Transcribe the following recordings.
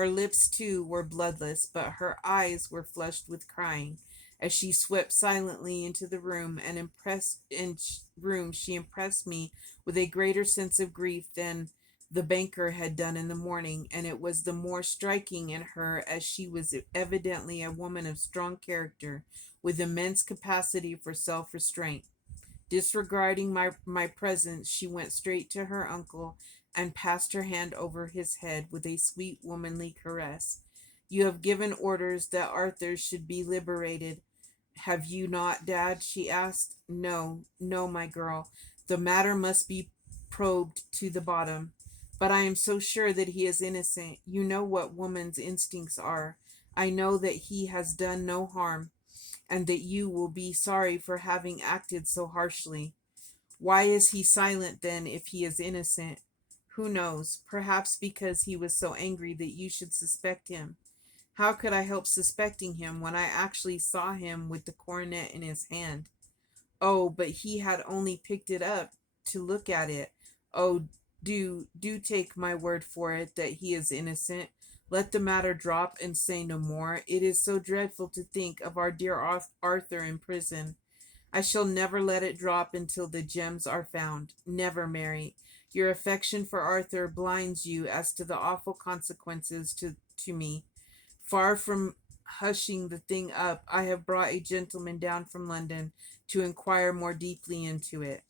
Her lips, too, were bloodless, but her eyes were flushed with crying. As she swept silently into the room, she impressed me with a greater sense of grief than the banker had done in the morning, and it was the more striking in her as she was evidently a woman of strong character, with immense capacity for self-restraint. Disregarding my presence, she went straight to her uncle and passed her hand over his head with a sweet womanly caress. You have given orders that Arthur should be liberated, have you not, Dad? She asked. No, no, my girl. The matter must be probed to the bottom. But I am so sure that he is innocent. You know what woman's instincts are. I know that he has done no harm, and that you will be sorry for having acted so harshly. Why is he silent then if he is innocent? Who knows? Perhaps because he was so angry that you should suspect him. How could I help suspecting him when I actually saw him with the coronet in his hand? Oh, but he had only picked it up to look at it. Oh, do take my word for it that he is innocent. Let the matter drop and say no more. It is so dreadful to think of our dear Arthur in prison. I shall never let it drop until the gems are found. Never, Mary. Your affection for Arthur blinds you as to the awful consequences to me. Far from hushing the thing up, I have brought a gentleman down from London to inquire more deeply into it.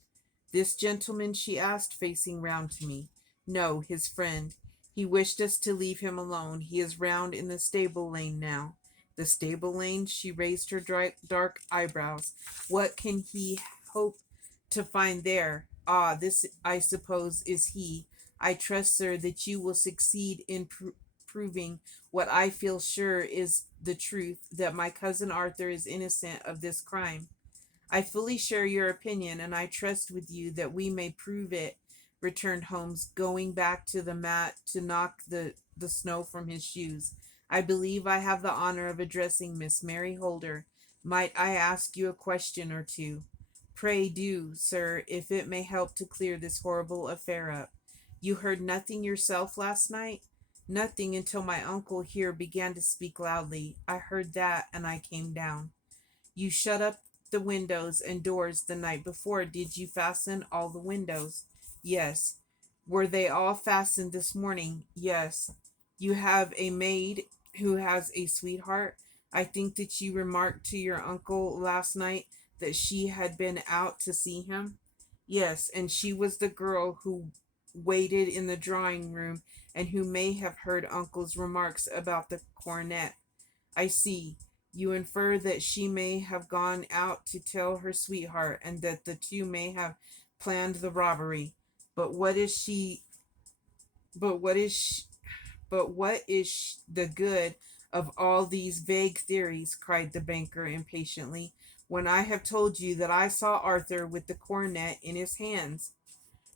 This gentleman, she asked, facing round to me. No, his friend. He wished us to leave him alone. He is round in the stable lane now. The stable lane? She raised her dark eyebrows. What can he hope to find there? Ah, this, I suppose, is he. I trust, sir, that you will succeed in proving what I feel sure is the truth, that my cousin Arthur is innocent of this crime. I fully share your opinion, and I trust with you that we may prove it, returned Holmes, going back to the mat to knock the snow from his shoes. I believe I have the honor of addressing Miss Mary Holder. Might I ask you a question or two? Pray do, sir, if it may help to clear this horrible affair up. You heard nothing yourself last night? Nothing until my uncle here began to speak loudly. I heard that, and I came down. You shut up the windows and doors the night before. Did you fasten all the windows? Yes. Were they all fastened this morning? Yes. You have a maid who has a sweetheart. I think that you remarked to your uncle last night that she had been out to see him. Yes, and she was the girl who waited in the drawing room and who may have heard uncle's remarks about the coronet. I see. You infer that she may have gone out to tell her sweetheart, and that the two may have planned the robbery. But what is she? But what is? But what is the good of all these vague theories? Cried the banker impatiently. When I have told you that I saw Arthur with the coronet in his hands.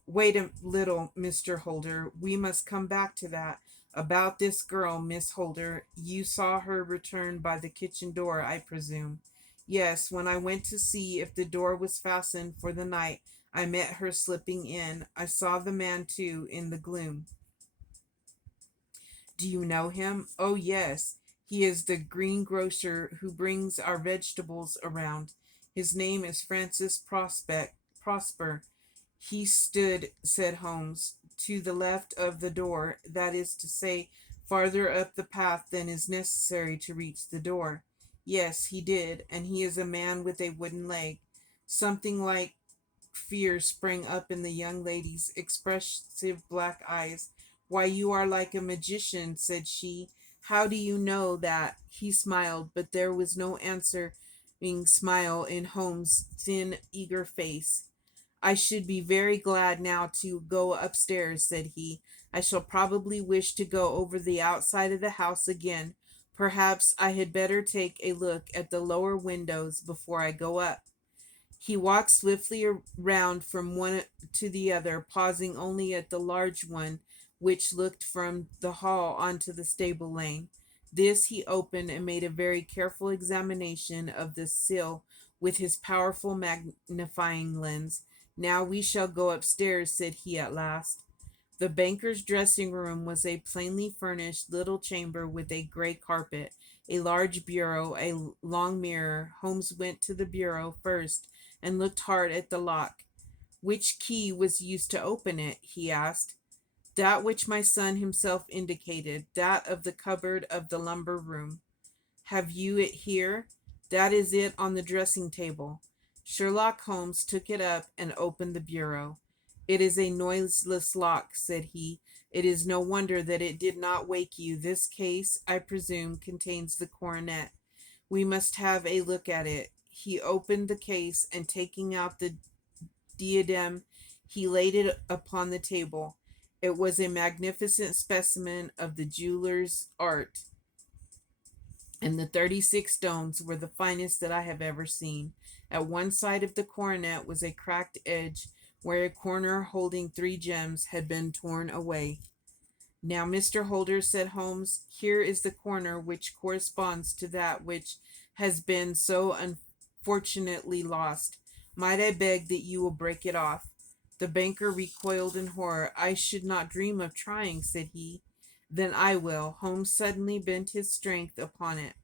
Wait a little, Mr. Holder. We must come back to that. About this girl, Miss Holder. You saw her return by the kitchen door, I presume. Yes, when I went to see if the door was fastened for the night, I met her slipping in. I saw the man, too, in the gloom. Do you know him? Oh, yes. He is the greengrocer who brings our vegetables around. His name is Francis Prosper. He stood, said Holmes, to the left of the door, that is to say, farther up the path than is necessary to reach the door. Yes, he did, and he is a man with a wooden leg. Something like fear sprang up in the young lady's expressive black eyes. Why, you are like a magician, said she. How do you know that? He smiled, but there was no answering smile in Holmes' thin, eager face. I should be very glad now to go upstairs, said he. I shall probably wish to go over the outside of the house again. Perhaps I had better take a look at the lower windows before I go up. He walked swiftly round from one to the other, pausing only at the large one which looked from the hall onto the stable lane. This he opened and made a very careful examination of the sill with his powerful magnifying lens. Now we shall go upstairs, said he at last. The banker's dressing room was a plainly furnished little chamber with a gray carpet, a large bureau, a long mirror. Holmes went to the bureau first and looked hard at the lock. Which key was used to open it? He asked. That which my son himself indicated, that of the cupboard of the lumber room. Have you it here? That is it on the dressing table. Sherlock Holmes took it up and opened the bureau. It is a noiseless lock, said he. It is no wonder that it did not wake you. This case, I presume, contains the coronet. We must have a look at it. He opened the case, and taking out the diadem, he laid it upon the table. It was a magnificent specimen of the jeweler's art, and the 36 stones were the finest that I have ever seen. At one side of the coronet was a cracked edge where a corner holding 3 gems had been torn away. Now, Mr. Holder, said Holmes, here is the corner which corresponds to that which has been so unfortunately lost. Might I beg that you will break it off? The banker recoiled in horror. I should not dream of trying, said he. Then I will. Holmes suddenly bent his strength upon it,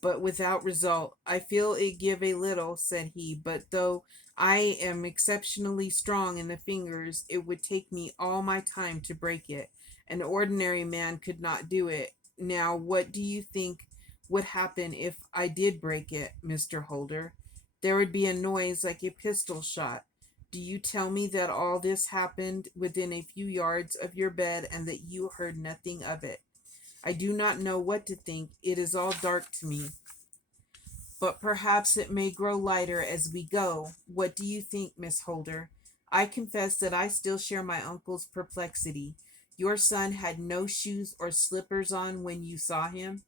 but without result. I feel it give a little, said he, but though I am exceptionally strong in the fingers, it would take me all my time to break it. An ordinary man could not do it. Now, what do you think would happen if I did break it, Mr. Holder? There would be a noise like a pistol shot. Do you tell me that all this happened within a few yards of your bed and that you heard nothing of it? I do not know what to think. It is all dark to me. But perhaps it may grow lighter as we go. What do you think, Miss Holder? I confess that I still share my uncle's perplexity. Your son had no shoes or slippers on when you saw him.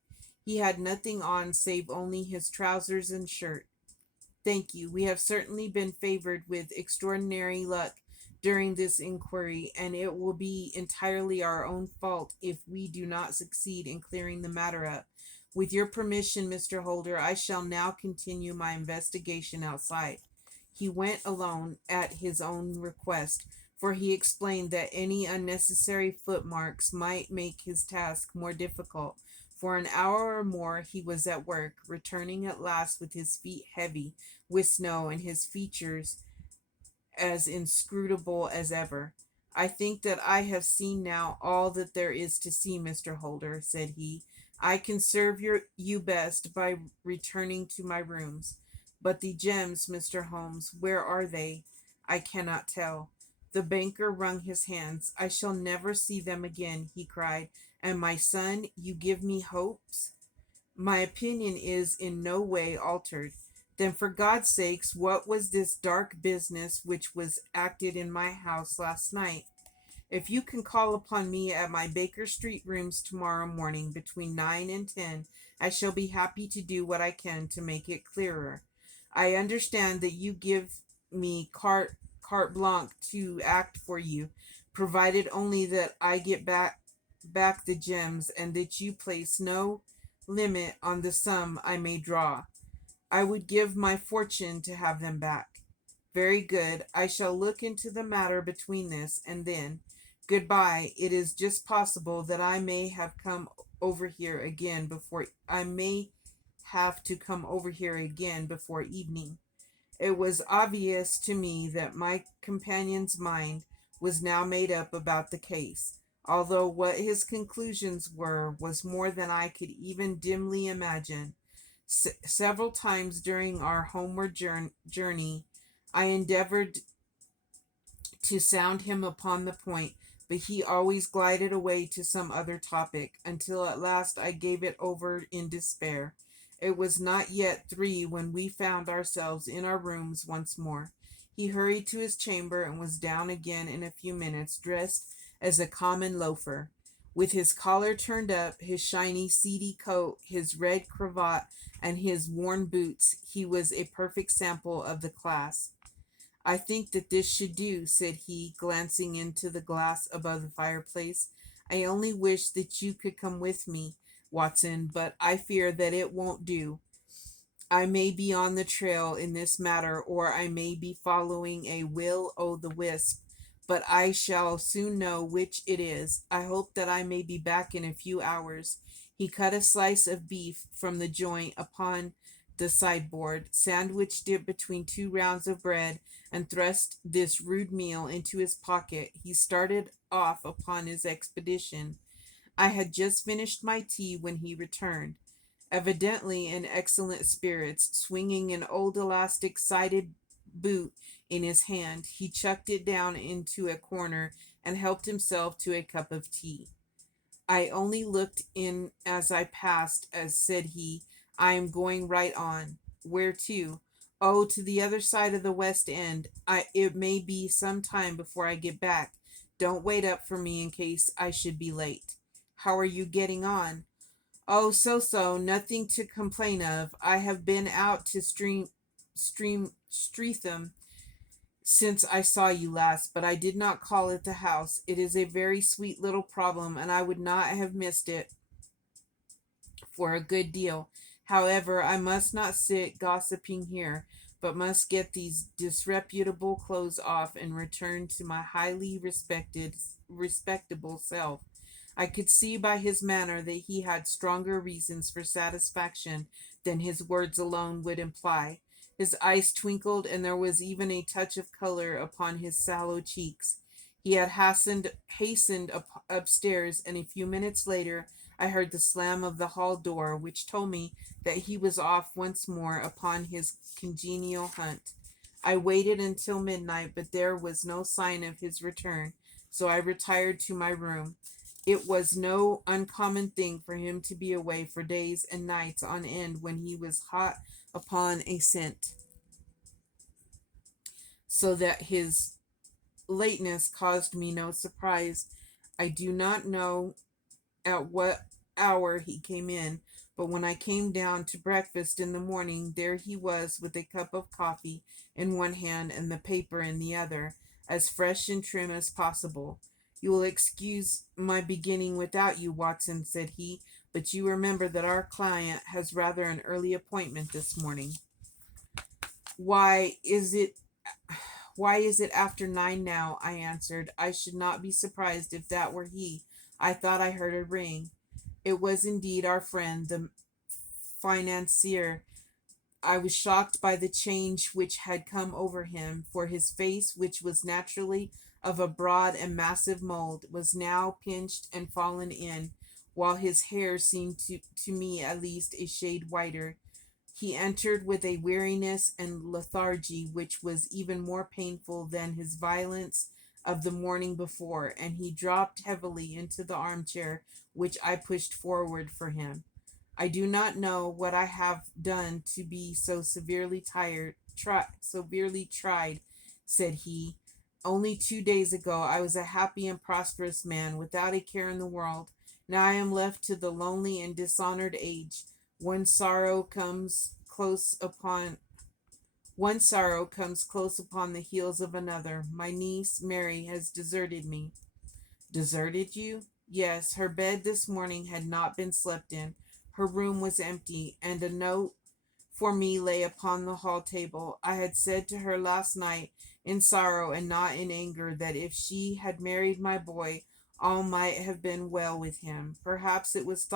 He had nothing on save only his trousers and shirt. Thank you. We have certainly been favored with extraordinary luck during this inquiry, and it will be entirely our own fault if we do not succeed in clearing the matter up. With your permission, Mr. Holder, I shall now continue my investigation outside. He went alone at his own request, for he explained that any unnecessary footmarks might make his task more difficult. For an hour or more he was at work, returning at last with his feet heavy with snow and his features as inscrutable as ever. I think that I have seen now all that there is to see, Mr. Holder, said he. I can serve you best by returning to my rooms. But the gems, Mr. Holmes, where are they? I cannot tell. The banker wrung his hands. I shall never see them again, he cried. And my son, you give me hopes? My opinion is in no way altered. Then, for God's sakes, what was this dark business which was acted in my house last night? If you can call upon me at my Baker Street rooms tomorrow morning between 9 and 10, I shall be happy to do what I can to make it clearer. I understand that you give me carte blanche to act for you, provided only that I get back the gems, and that you place no limit on the sum I may draw. I would give my fortune to have them back. Very good. I shall look into the matter between this and then. Goodbye. It is just possible that I may have come over here again before I may have to come over here again before evening. It was obvious to me that my companion's mind was now made up about the case, although what his conclusions were was more than I could even dimly imagine. Several times during our homeward journey, I endeavored to sound him upon the point, but he always glided away to some other topic, until at last I gave it over in despair. It was not yet 3 when we found ourselves in our rooms once more. He hurried to his chamber and was down again in a few minutes, dressed as a common loafer, with his collar turned up, his shiny seedy coat, his red cravat, and his worn boots. He was a perfect sample of the class. I think that this should do, said he, glancing into the glass above the fireplace. I only wish that you could come with me, Watson, but I fear that it won't do. I may be on the trail in this matter, or I may be following a will-o'-the-wisp, but I shall soon know which it is. I hope that I may be back in a few hours. He cut a slice of beef from the joint upon the sideboard, sandwiched it between two rounds of bread, and thrust this rude meal into his pocket. He started off upon his expedition. I had just finished my tea when he returned, evidently in excellent spirits, swinging an old elastic sided boot in his hand. He chucked it down into a corner and helped himself to a cup of tea. I only looked in as I passed, as said he, I am going right on. Where to? Oh, to the other side of the West End. It may be some time before I get back. Don't wait up for me in case I should be late. How are you getting on? Oh, so so, nothing to complain of. I have been out to Streatham since I saw you last, but I did not call at the house. It is a very sweet little problem, and I would not have missed it for a good deal. However, I must not sit gossiping here, but must get these disreputable clothes off and return to my highly respectable self. I could see by his manner that he had stronger reasons for satisfaction than his words alone would imply. His eyes twinkled, and there was even a touch of color upon his sallow cheeks. He had hastened upstairs, and a few minutes later I heard the slam of the hall door, which told me that he was off once more upon his congenial hunt. I waited until midnight, but there was no sign of his return, so I retired to my room. It was no uncommon thing for him to be away for days and nights on end when he was hot upon a scent, so that his lateness caused me no surprise. I do not know at what hour he came in, but when I came down to breakfast in the morning, there he was with a cup of coffee in one hand and the paper in the other, as fresh and trim as possible. You will excuse my beginning without you, Watson, said he, but you remember that our client has rather an early appointment this morning. Why is it why is it after 9 now? I answered. I should not be surprised if that were he. I thought I heard a ring. It was indeed our friend, the financier. I was shocked by the change which had come over him, for his face, which was naturally of a broad and massive mold, was now pinched and fallen in, while his hair seemed to me at least a shade whiter. He entered with a weariness and lethargy which was even more painful than his violence of the morning before, and he dropped heavily into the armchair which I pushed forward for him. I do not know what I have done to be so severely tried, said he. Only 2 days ago I was a happy and prosperous man, without a care in the world. Now I am left to the lonely and dishonored age. One sorrow comes close upon one sorrow comes close upon the heels of another. My niece Mary has deserted me. Deserted you? Yes, her bed this morning had not been slept in. Her room was empty, and a note for me lay upon the hall table. I had said to her last night, in sorrow and not in anger, that if she had married my boy, all might have been well with him. Perhaps it was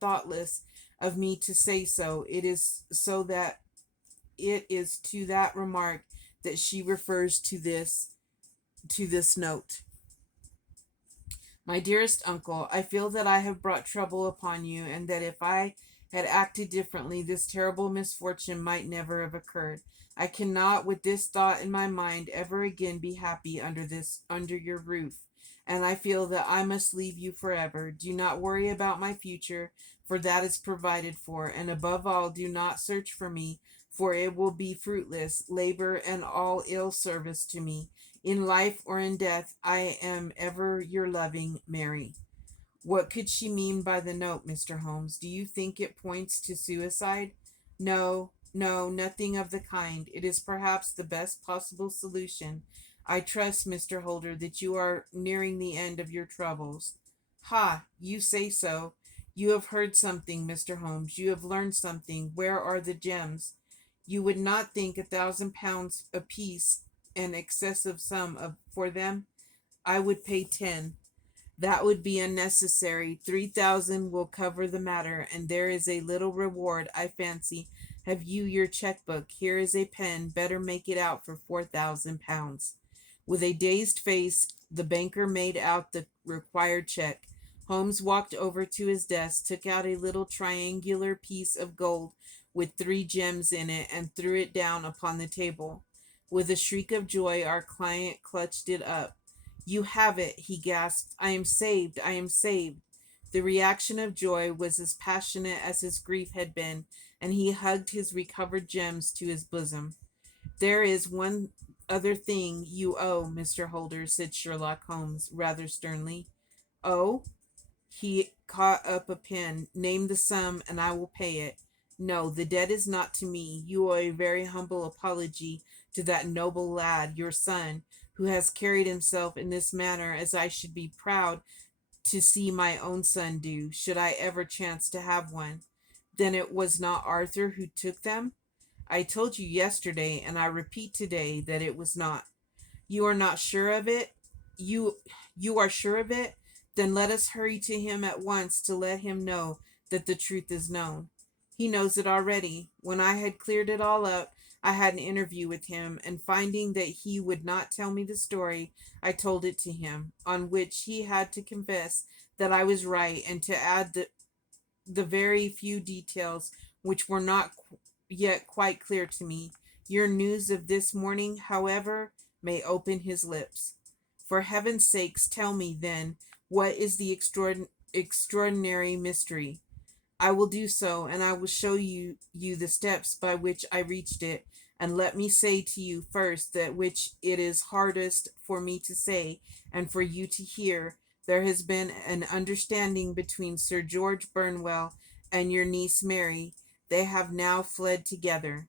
thoughtless of me to say so. It is to that remark that she refers to this note. My dearest uncle, I feel that I have brought trouble upon you, and that if I had acted differently, this terrible misfortune might never have occurred. I cannot, with this thought in my mind, ever again be happy under your roof, and I feel that I must leave you forever. Do not worry about my future, for that is provided for, and above all, do not search for me, for it will be fruitless labor and all ill service to me. In life or in death, I am ever your loving Mary. What could she mean by the note, Mr. Holmes? Do you think it points to suicide? No, no, nothing of the kind. It is perhaps the best possible solution. I trust, Mr. Holder, that you are nearing the end of your troubles. Ha, you say so. You have heard something, Mr. Holmes. You have learned something. Where are the gems? You would not think £1,000 apiece an excessive sum for them, I would pay 10. That would be unnecessary. 3,000 will cover the matter, and there is a little reward, I fancy. Have you your checkbook? Here is a pen. Better make it out for £4,000. With a dazed face, the banker made out the required check. Holmes walked over to his desk, took out a little triangular piece of gold with three gems in it, and threw it down upon the table. With a shriek of joy, our client clutched it up. You have it, he gasped. I am saved, I am saved. The reaction of joy was as passionate as his grief had been, and he hugged his recovered gems to his bosom. There is one other thing you owe, Mr. Holder, said Sherlock Holmes, rather sternly. Oh? He caught up a pen. Name the sum, and I will pay it. No, the debt is not to me. You owe a very humble apology to that noble lad, your son, who has carried himself in this manner as I should be proud to see my own son do, should I ever chance to have one. Then it was not Arthur who took them? I told you yesterday, and I repeat today, that it was not. You are not sure of it? You you are sure of it? Then let us hurry to him at once to let him know that the truth is known. He knows it already. When I had cleared it all up, I had an interview with him, and finding that he would not tell me the story, I told it to him, on which he had to confess that I was right and to add the very few details which were not yet quite clear to me. Your news of this morning, however, may open his lips. For heaven's sakes, tell me, then, what is the extraordinary mystery? I will do so, and I will show you the steps by which I reached it. And let me say to you first that which it is hardest for me to say, and for you to hear, there has been an understanding between Sir George Burnwell and your niece Mary. They have now fled together.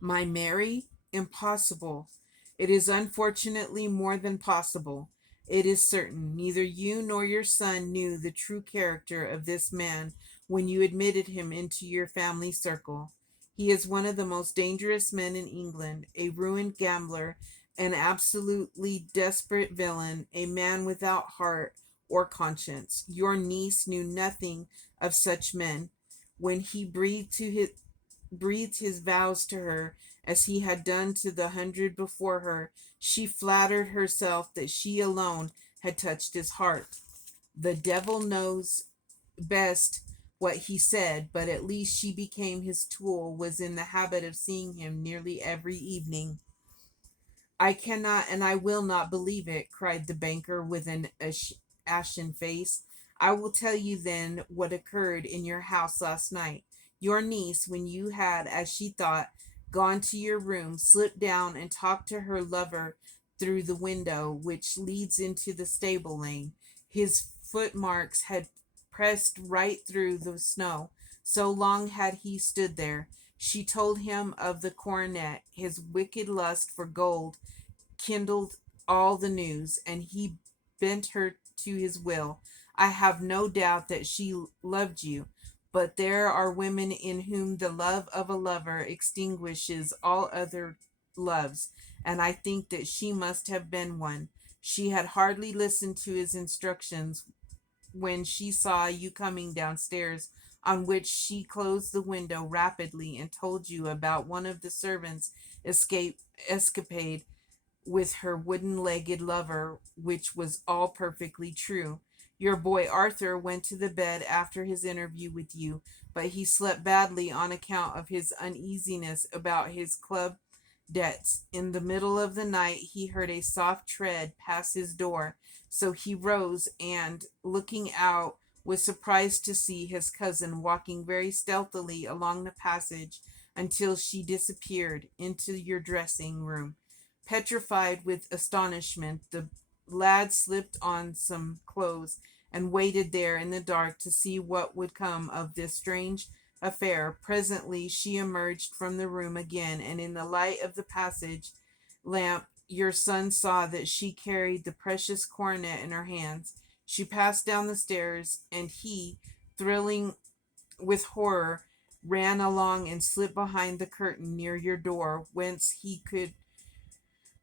My Mary? Impossible. It is unfortunately more than possible. It is certain neither you nor your son knew the true character of this man when you admitted him into your family circle. He is one of the most dangerous men in England, a ruined gambler, an absolutely desperate villain, a man without heart or conscience. Your niece knew nothing of such men. When he breathed his vows to her, as he had done to the hundred before her, she flattered herself that she alone had touched his heart. The devil knows best what he said, but at least she became his tool, was in the habit of seeing him nearly every evening. I cannot and I will not believe it, cried the banker with an ashen face. I will tell you then what occurred in your house last night. Your niece, when you had, as she thought, gone to your room, slipped down and talked to her lover through the window which leads into the stable lane. His footmarks had pressed right through the snow. So long had he stood there. She told him of the coronet. His wicked lust for gold kindled all the news, and he bent her to his will. I have no doubt that she loved you, but there are women in whom the love of a lover extinguishes all other loves, and I think that she must have been one. She had hardly listened to his instructions when she saw you coming downstairs, on which she closed the window rapidly and told you about one of the servants' escapade with her wooden legged lover, which was all perfectly true. Your boy Arthur went to the bed after his interview with you, but he slept badly on account of his uneasiness about his club debts. In the middle of the night he heard a soft tread pass his door, so he rose and, looking out, was surprised to see his cousin walking very stealthily along the passage until she disappeared into your dressing room. Petrified with astonishment, the lad slipped on some clothes and waited there in the dark to see what would come of this strange affair. Presently she emerged from the room again, and in the light of the passage lamp your son saw that she carried the precious coronet in her hands. She passed down the stairs, and he, thrilling with horror, ran along and slipped behind the curtain near your door, whence he could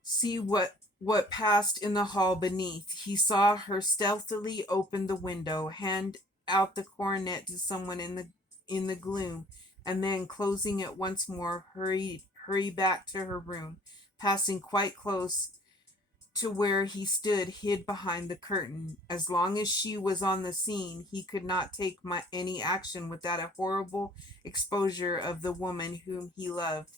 see what passed in the hall beneath. He saw her stealthily open the window, hand out the coronet to someone in the gloom, and then closing it once more, hurry back to her room, passing quite close to where he stood hid behind the curtain. As long as she was on the scene, he could not take any action without a horrible exposure of the woman whom he loved.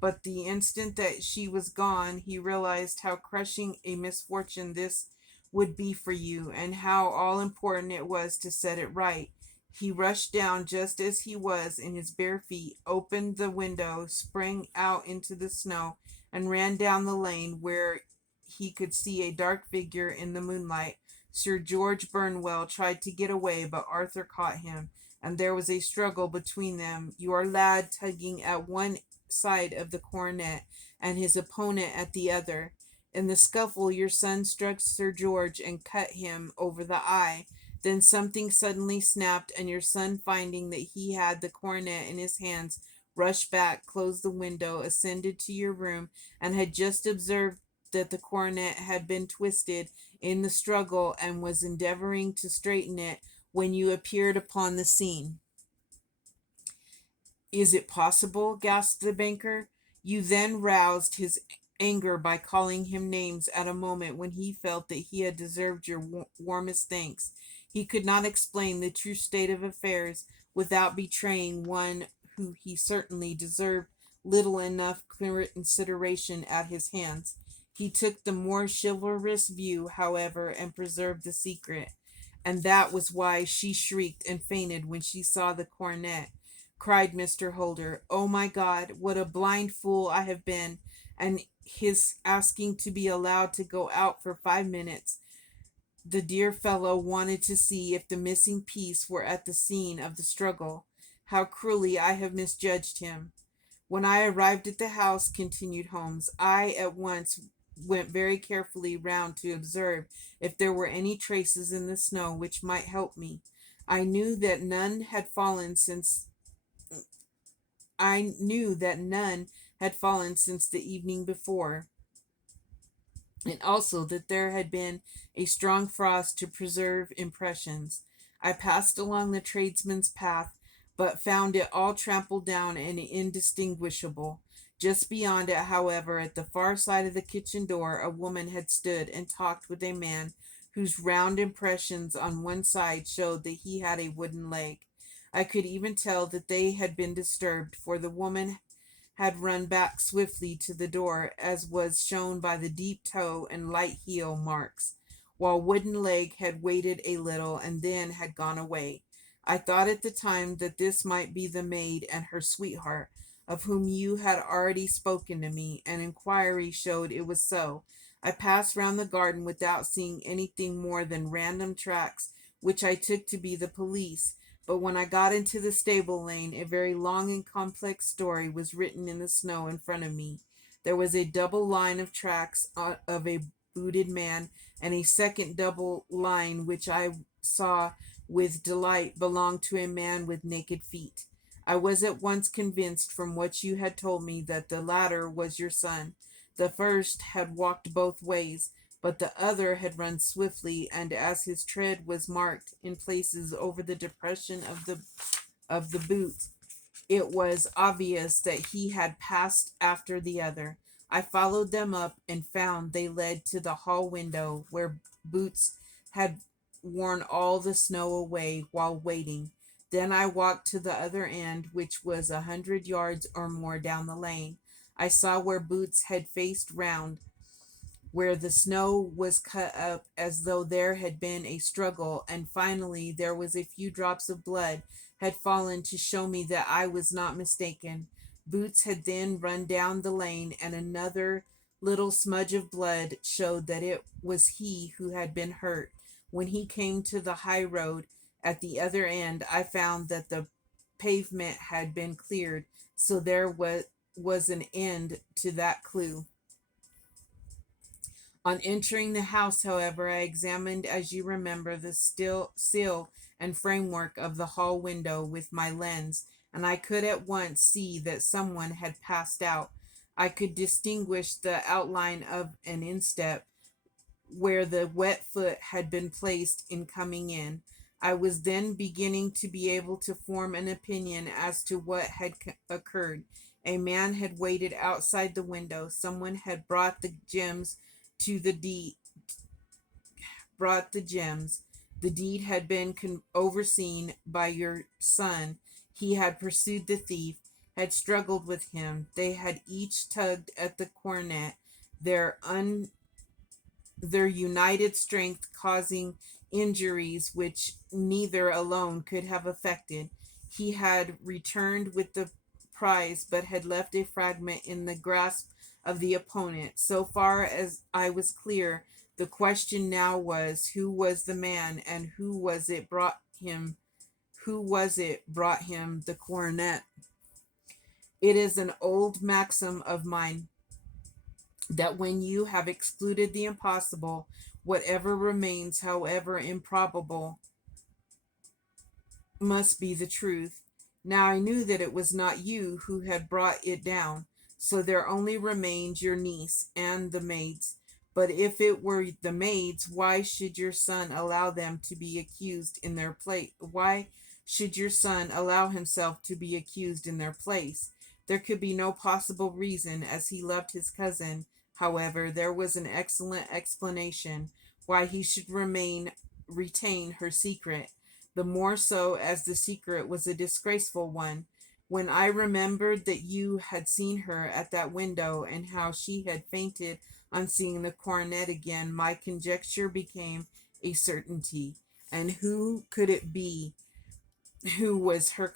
But the instant that she was gone, he realized how crushing a misfortune this would be for you, and how all important it was to set it right. He rushed down just as he was in his bare feet, opened the window, sprang out into the snow, and ran down the lane where he could see a dark figure in the moonlight. Sir George Burnwell tried to get away, but Arthur caught him, and there was a struggle between them, your lad tugging at one side of the coronet, and his opponent at the other. In the scuffle, your son struck Sir George and cut him over the eye. Then something suddenly snapped, and your son, finding that he had the coronet in his hands, rushed back, closed the window, ascended to your room, and had just observed that the coronet had been twisted in the struggle and was endeavoring to straighten it when you appeared upon the scene. Is it possible? Gasped the banker. You then roused his anger by calling him names at a moment when he felt that he had deserved your warmest thanks. He could not explain the true state of affairs without betraying one who he certainly deserved little enough consideration at his hands. He took the more chivalrous view, however, and preserved the secret. And that was why she shrieked and fainted when she saw the coronet, cried Mr. Holder. Oh my God, what a blind fool I have been, and his asking to be allowed to go out for 5 minutes. The dear fellow wanted to see if the missing piece were at the scene of the struggle. How cruelly I have misjudged him. When I arrived at the house, continued Holmes, I at once went very carefully round to observe if there were any traces in the snow which might help me. I knew that none had fallen since I knew that none had fallen since the evening before, and also that there had been a strong frost to preserve impressions. I passed along the tradesman's path, but found it all trampled down and indistinguishable. Just beyond it, however, at the far side of the kitchen door, a woman had stood and talked with a man whose round impressions on one side showed that he had a wooden leg. I could even tell that they had been disturbed, for the woman had run back swiftly to the door, as was shown by the deep toe and light heel marks, while wooden leg had waited a little and then had gone away. I thought at the time that this might be the maid and her sweetheart, of whom you had already spoken to me, and inquiry showed it was so. I passed round the garden without seeing anything more than random tracks, which I took to be the police, but when I got into the stable lane, a very long and complex story was written in the snow in front of me. There was a double line of tracks of a booted man, and a second double line which I saw with delight belonged to a man with naked feet. I was at once convinced from what you had told me that the latter was your son. The first had walked both ways, but the other had run swiftly, and as his tread was marked in places over the depression of the boot, it was obvious that he had passed after the other. I followed them up and found they led to the hall window, where Boots had worn all the snow away while waiting. Then I walked to the other end, which was 100 yards or more down the lane. I saw where Boots had faced round, where the snow was cut up as though there had been a struggle, and finally there was a few drops of blood had fallen to show me that I was not mistaken. Boots had then run down the lane, and another little smudge of blood showed that it was he who had been hurt. When he came to the high road at the other end, I found that the pavement had been cleared, so there was an end to that clue. On entering the house, however, I examined, as you remember, the sill and framework of the hall window with my lens, and I could at once see that someone had passed out. I could distinguish the outline of an instep where the wet foot had been placed in coming in. I was then beginning to be able to form an opinion as to what had occurred. A man had waited outside the window. Someone had to the deed, brought the gems. The deed had been overseen by your son. He had pursued the thief, had struggled with him. They had each tugged at the cornet, their their united strength causing injuries which neither alone could have effected. He had returned with the prize, but had left a fragment in the grasp of the opponent. So far as I was clear, the question now was, who was the man, and who was it brought him the coronet? It is an old maxim of mine that when you have excluded the impossible, whatever remains, however improbable, must be the truth. Now I knew that it was not you who had brought it down, so there only remained your niece and the maids. But if it were the maids, why should your son allow them to be accused in their place? Why should your son allow himself to be accused in their place? There could be no possible reason, as he loved his cousin. However, there was an excellent explanation why he should retain her secret, the more so as the secret was a disgraceful one. When I remembered that you had seen her at that window, and how she had fainted on seeing the coronet again, my conjecture became a certainty. And who could it be who was her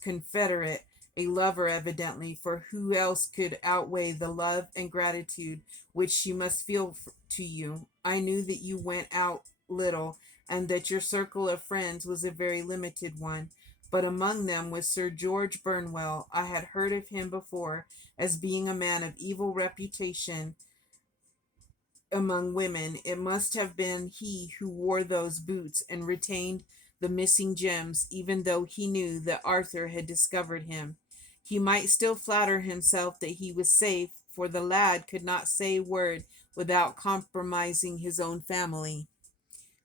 confederate? A lover, evidently, for who else could outweigh the love and gratitude which she must feel to you? I knew that you went out little, and that your circle of friends was a very limited one. But among them was Sir George Burnwell. I had heard of him before as being a man of evil reputation among women. It must have been he who wore those boots and retained the missing gems, even though he knew that Arthur had discovered him. He might still flatter himself that he was safe, for the lad could not say a word without compromising his own family.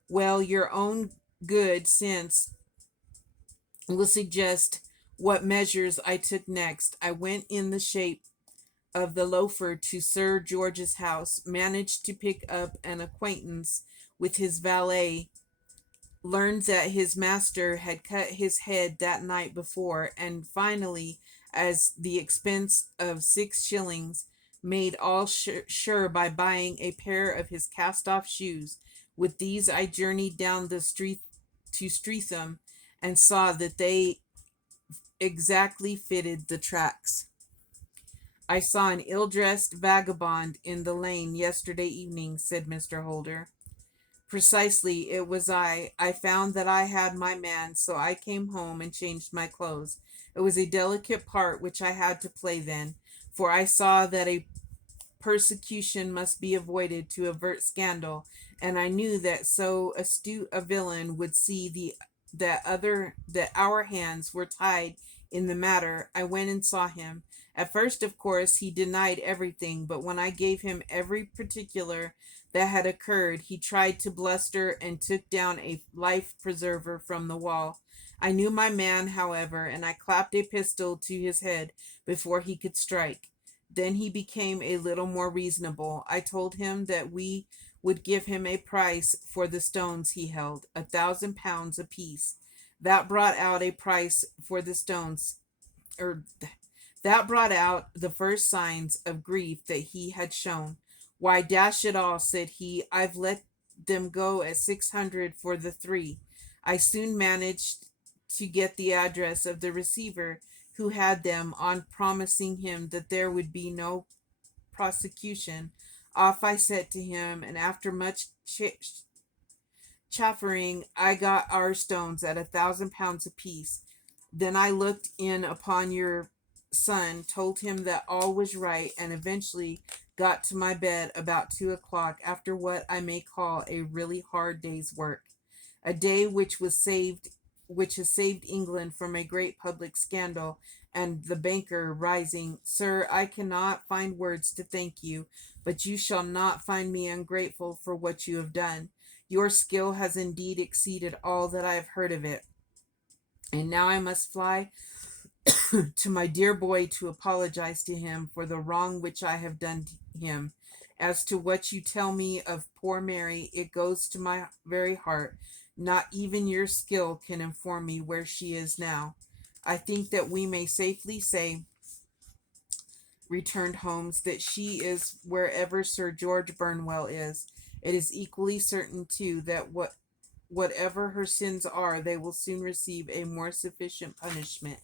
Well, your own good sense will suggest what measures I took next. I went in the shape of the loafer to Sir George's house, managed to pick up an acquaintance with his valet, learned that his master had cut his head that night before, and finally, as the expense of 6 shillings, made all sure by buying a pair of his cast-off shoes. With these I journeyed down the street to Streatham, and saw that they exactly fitted the tracks. I saw an ill-dressed vagabond in the lane yesterday evening, said Mr. Holder. Precisely, it was I. I found that I had my man, so I came home and changed my clothes. It was a delicate part which I had to play then, for I saw that a persecution must be avoided to avert scandal, and I knew that so astute a villain would see that our hands were tied in the matter. I went and saw him. At first, of course, he denied everything, but when I gave him every particular that had occurred, he tried to bluster and took down a life preserver from the wall. I knew my man, however, and I clapped a pistol to his head before he could strike. Then he became a little more reasonable. I told him that we would give him a price for the stones he held, £1,000 apiece. That brought out a price for the stones, or that brought out the first signs of grief that he had shown. Why, dash it all, said he, I've let them go at 600 for the 3. I soon managed to get the address of the receiver who had them, on promising him that there would be no prosecution. Off I set to him, and after much chaffering, I got our stones at £1,000 apiece. Then I looked in upon your son, told him that all was right, and eventually got to my bed about 2 o'clock, after what I may call a really hard day's work. A day which was saved which has saved England from a great public scandal. And the banker, rising, Sir, I cannot find words to thank you, but you shall not find me ungrateful for what you have done. Your skill has indeed exceeded all that I have heard of it. And now I must fly to my dear boy to apologize to him for the wrong which I have done to him. As to what you tell me of poor Mary, it goes to my very heart. Not even your skill can inform me where she is now. I think that we may safely say, returned Holmes, that she is wherever Sir George Burnwell is. It is equally certain, too, that whatever her sins are, they will soon receive a more sufficient punishment.